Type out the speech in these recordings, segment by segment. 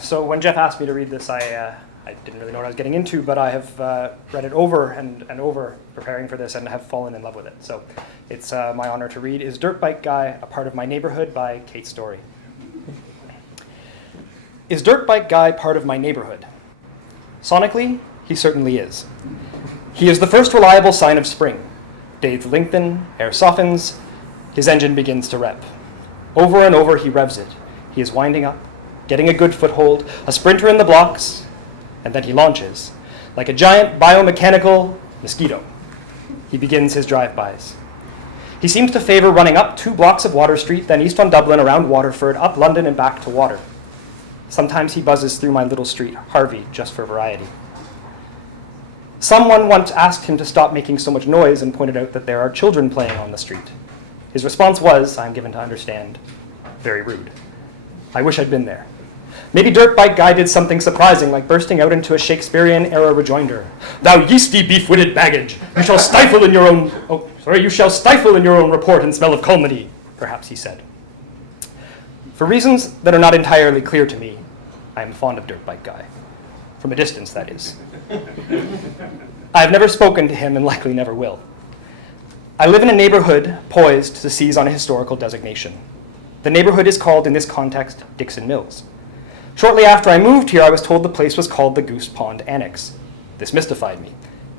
So when Jeff asked me to read this, I didn't really know what I was getting into, but I have read it over and over preparing for this and have fallen in love with it. So it's my honor to read Is Dirtbike Guy a Part of My Neighborhood by Kate Story. Is Dirtbike Guy part of my neighborhood? Sonically, he certainly is. He is the first reliable sign of spring. Days lengthen, air softens, his engine begins to rev. Over and over he revs it. He is winding up, getting a good foothold, a sprinter in the blocks, and then he launches. Like a giant biomechanical mosquito, he begins his drive-bys. He seems to favor running up 2 blocks of Water Street, then east on Dublin, around Waterford, up London and back to Water. Sometimes he buzzes through my little street, Harvey, just for variety. Someone once asked him to stop making so much noise and pointed out that there are children playing on the street. His response was, I'm given to understand, very rude. I wish I'd been there. Maybe Dirtbike Guy did something surprising, like bursting out into a Shakespearean-era rejoinder. Thou yeasty beef-witted baggage, you shall stifle in your own report and smell of calumny, perhaps he said. For reasons that are not entirely clear to me, I am fond of Dirtbike Guy. From a distance, that is. I have never spoken to him and likely never will. I live in a neighborhood poised to seize on a historical designation. The neighborhood is called, in this context, Dixon Mills. Shortly after I moved here, I was told the place was called the Goose Pond Annex. This mystified me,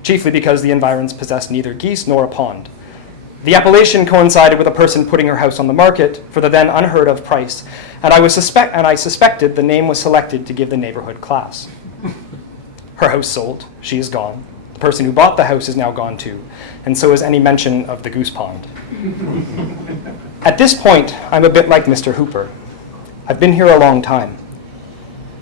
chiefly because the environs possessed neither geese nor a pond. The appellation coincided with a person putting her house on the market for the then unheard of price, and I suspected the name was selected to give the neighborhood class. Her house sold, she is gone. The person who bought the house is now gone too, and so is any mention of the Goose Pond. At this point, I'm a bit like Mr. Hooper. I've been here a long time.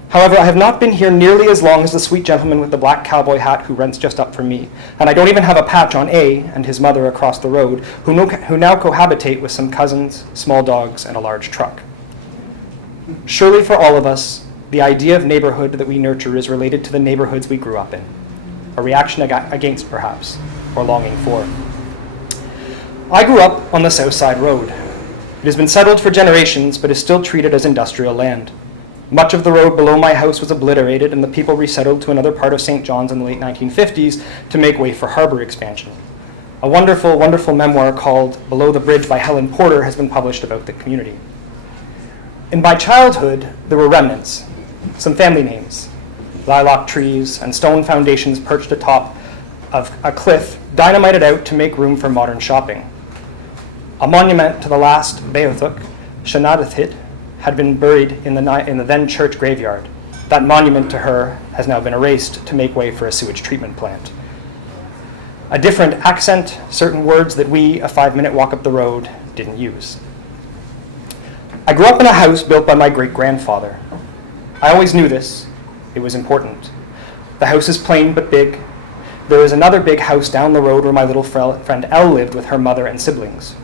However, I have not been here nearly as long as the sweet gentleman with the black cowboy hat who rents just up from me, and I don't even have a patch on A and his mother across the road, who now cohabitate with some cousins, small dogs, and a large truck. Surely for all of us, the idea of neighborhood that we nurture is related to the neighborhoods we grew up in, a reaction against, perhaps, or longing for. I grew up on the South Side Road. It has been settled for generations, but is still treated as industrial land. Much of the road below my house was obliterated, and the people resettled to another part of St. John's in the late 1950s to make way for harbor expansion. A wonderful, wonderful memoir called Below the Bridge by Helen Porter has been published about the community. In my childhood, there were remnants, some family names, lilac trees, and stone foundations perched atop of a cliff dynamited out to make room for modern shopping. A monument to the last Beothuk, Shanadathit, had been buried in the then church graveyard. That monument to her has now been erased to make way for a sewage treatment plant. A different accent, certain words that we, a 5-minute walk up the road, didn't use. I grew up in a house built by my great-grandfather. I always knew this. It was important. The house is plain but big. There is another big house down the road where my little friend Elle lived with her mother and siblings.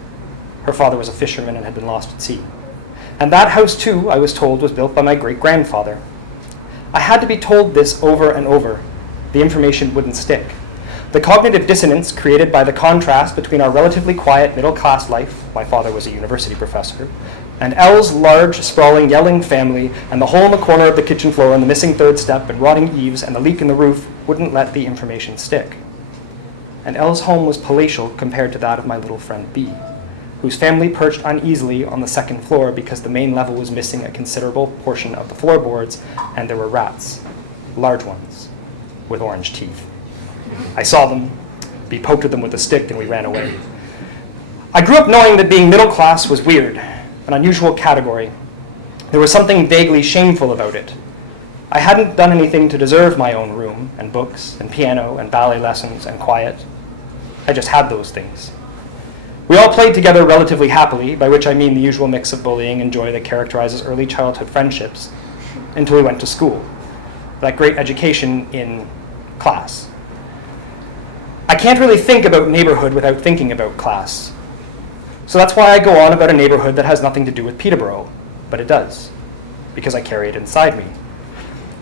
Her father was a fisherman and had been lost at sea. And that house, too, I was told, was built by my great-grandfather. I had to be told this over and over. The information wouldn't stick. The cognitive dissonance created by the contrast between our relatively quiet middle-class life, my father was a university professor, and Elle's large, sprawling, yelling family, and the hole in the corner of the kitchen floor and the missing third step and rotting eaves and the leak in the roof wouldn't let the information stick. And Elle's home was palatial compared to that of my little friend B, whose family perched uneasily on the second floor because the main level was missing a considerable portion of the floorboards, and there were rats, large ones, with orange teeth. I saw them. B poked at them with a stick and we ran away. I grew up knowing that being middle class was weird, an unusual category. There was something vaguely shameful about it. I hadn't done anything to deserve my own room and books and piano and ballet lessons and quiet. I just had those things. We all played together relatively happily, by which I mean the usual mix of bullying and joy that characterizes early childhood friendships, until we went to school. That great education in class. I can't really think about neighborhood without thinking about class. So that's why I go on about a neighborhood that has nothing to do with Peterborough, but it does, because I carry it inside me.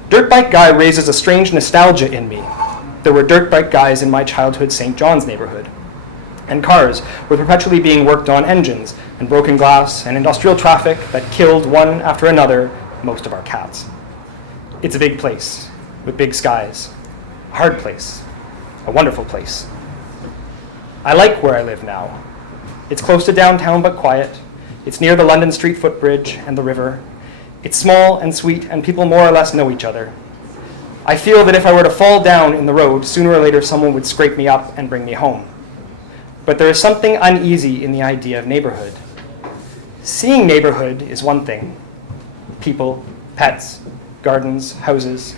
Dirtbike Guy raises a strange nostalgia in me. There were dirtbike guys in my childhood St. John's neighborhood. And cars were perpetually being worked on engines, and broken glass, and industrial traffic that killed one after another most of our cats. It's a big place with big skies, a hard place, a wonderful place. I like where I live now. It's close to downtown but quiet. It's near the London Street footbridge and the river. It's small and sweet, and people more or less know each other. I feel that if I were to fall down in the road, sooner or later someone would scrape me up and bring me home. But there is something uneasy in the idea of neighborhood. Seeing neighborhood is one thing. People, pets, gardens, houses.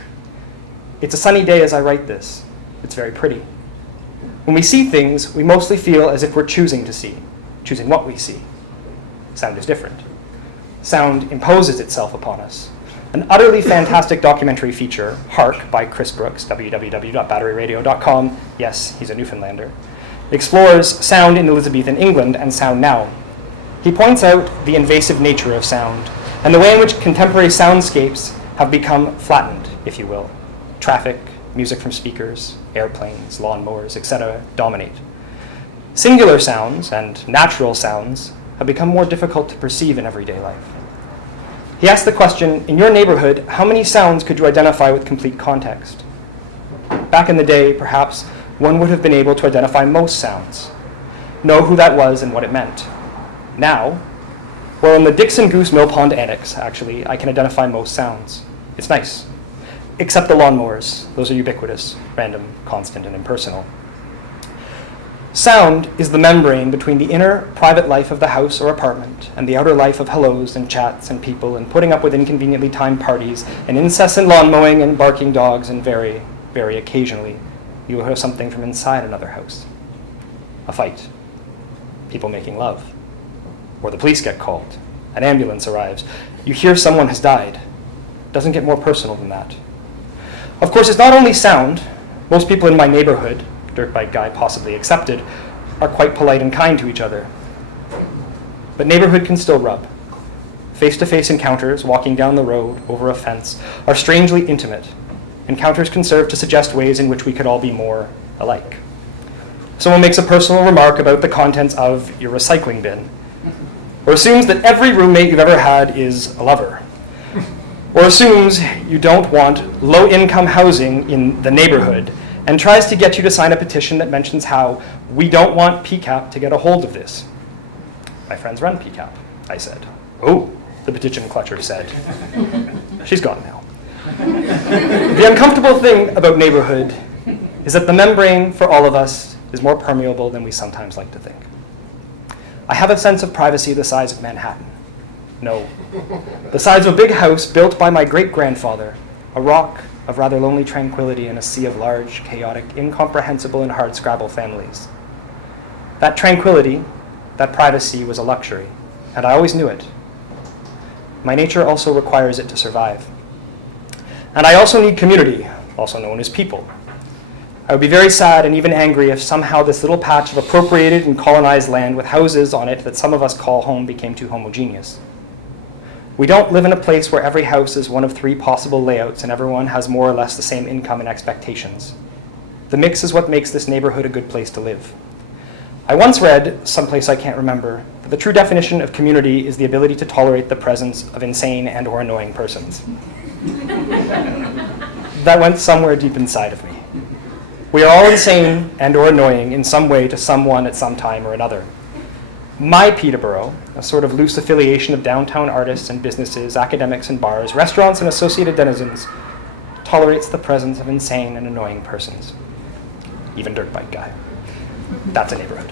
It's a sunny day as I write this. It's very pretty. When we see things, we mostly feel as if we're choosing to see, choosing what we see. Sound is different. Sound imposes itself upon us. An utterly fantastic documentary feature, Hark, by Chris Brooks, www.batteryradio.com, yes, he's a Newfoundlander, explores sound in Elizabethan England and sound now. He points out the invasive nature of sound and the way in which contemporary soundscapes have become flattened, if you will. Traffic, music from speakers, airplanes, lawnmowers, etc. dominate. Singular sounds and natural sounds have become more difficult to perceive in everyday life. He asked the question, in your neighborhood, how many sounds could you identify with complete context? Back in the day, perhaps, one would have been able to identify most sounds, know who that was and what it meant. Now, well, in the Dixon Goose Mill Pond Annex, actually, I can identify most sounds. It's nice. Except the lawnmowers. Those are ubiquitous, random, constant, and impersonal. Sound is the membrane between the inner private life of the house or apartment and the outer life of hellos and chats and people and putting up with inconveniently timed parties and incessant lawn mowing and barking dogs, and very, very occasionally you will hear something from inside another house. A fight. People making love. Or the police get called. An ambulance arrives. You hear someone has died. Doesn't get more personal than that. Of course, it's not only sound. Most people in my neighborhood, Dirtbike guy possibly accepted, are quite polite and kind to each other. But neighborhood can still rub. Face-to-face encounters, walking down the road, over a fence, are strangely intimate. Encounters can serve to suggest ways in which we could all be more alike. Someone makes a personal remark about the contents of your recycling bin, or assumes that every roommate you've ever had is a lover, or assumes you don't want low-income housing in the neighborhood, and tries to get you to sign a petition that mentions how we don't want PCAP to get a hold of this. My friends run PCAP, I said. Oh, the petition clutcher said. She's gone now. The uncomfortable thing about neighborhood is that the membrane for all of us is more permeable than we sometimes like to think. I have a sense of privacy the size of Manhattan. No, the size of a big house built by my great-grandfather, a rock of rather lonely tranquility in a sea of large, chaotic, incomprehensible, and hard-scrabble families. That tranquility, that privacy was a luxury, and I always knew it. My nature also requires it to survive. And I also need community, also known as people. I would be very sad and even angry if somehow this little patch of appropriated and colonized land with houses on it that some of us call home became too homogeneous. We don't live in a place where every house is one of 3 possible layouts and everyone has more or less the same income and expectations. The mix is what makes this neighborhood a good place to live. I once read, someplace I can't remember, that the true definition of community is the ability to tolerate the presence of insane and or annoying persons. That went somewhere deep inside of me. We are all insane and or annoying in some way to someone at some time or another. My Peterborough, a sort of loose affiliation of downtown artists and businesses, academics and bars, restaurants and associated denizens, tolerates the presence of insane and annoying persons. Even Dirtbike guy. That's a neighborhood.